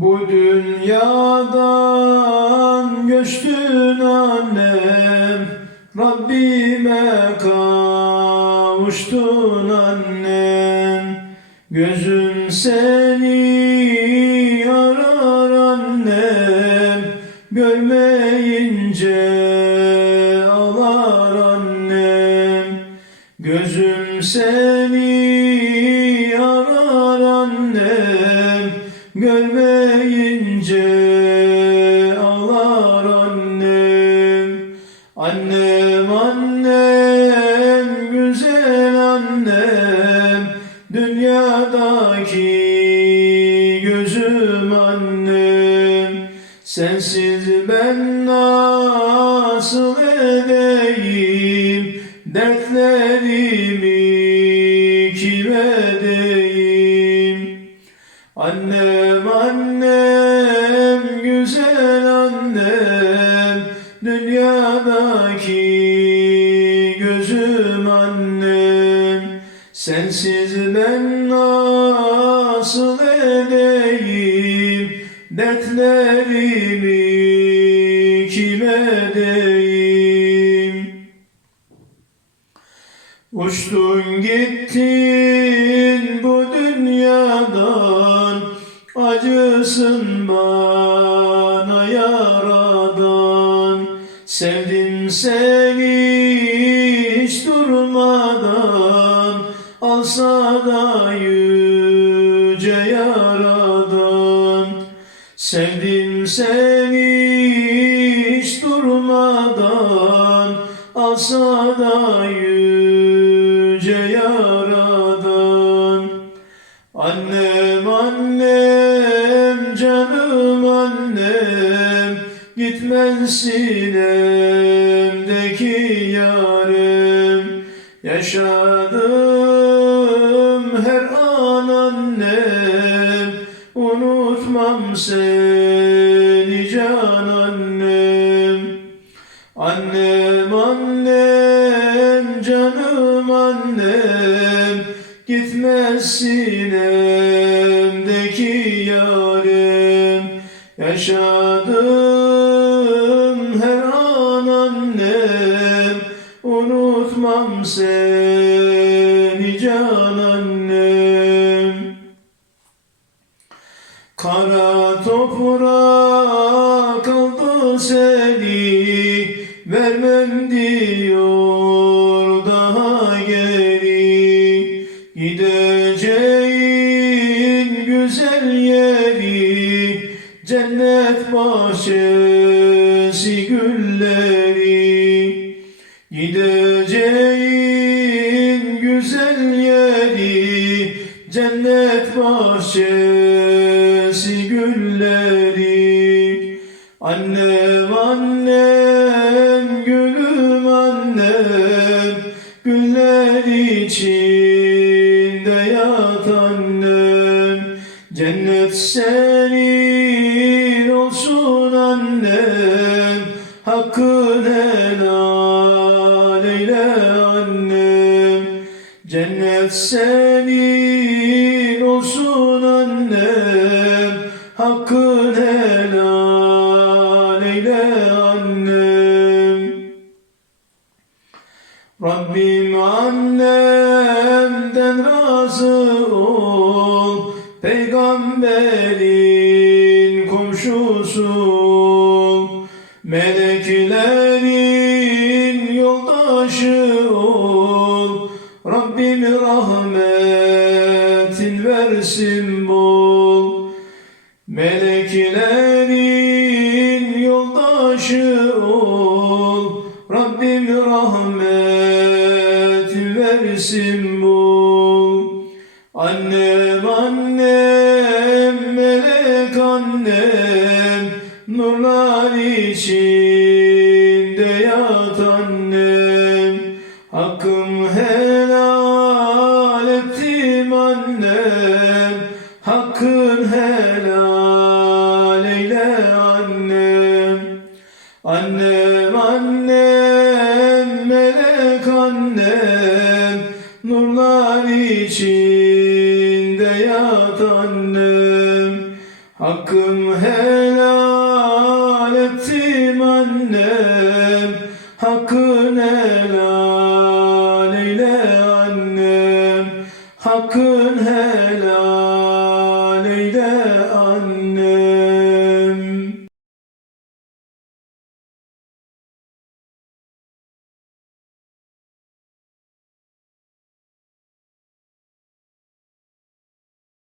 Bu dünyadan göçtün annem Rabbime kavuştun annem. Gözüm seni arar annem Görmeyince ağlar annem. Gözüm seni arar annem Görmeyince ağlar annem. Annem annem güzel annem. Dünyadaki gözüm annem. Sensiz ben nasıl Annem annem güzel annem Dünyadaki gözüm annem. Sensiz ben nasıl edeyim Dertlerimi kime deyim? Uçtun gittin Acısın bana yaradan? Sevdim seni hiç durmadan. Alsa da yüce yaradan. Sevdim seni hiç durmadan. Alsa da yüce annem Gitmez sinemdeki yarem Yaşadım her an annem Unutmam seni can annem. Annem annem canım annem Gitmez sinemdeki Yaşadım her an annem. Unutmam seni can annem. Kara toprak aldı seni Vermem diyor bahçesi gülleri Gideceğin güzel yeri Cennet bahçesi gülleri. Annem annem gülüm annem Güller içinde yat annem. Cennet senin Hakkın helal eyle annem. Cennet senin olsun annem. Hakkın helal eyle annem. Rabbim annemden razı ol. Peygamberin ol Rabbim rahmetin versin bol. Meleklerin yoldaşı ol. Rabbim rahmetin versin bol. Annem annem melek annem Nurlar içinde Hakkım helal ettim annem. Hakkın helal eyle annem. Annem annem melek annem. Nurlar içinde yat annem. Hakkım helal ettim annem. Hakkın helal く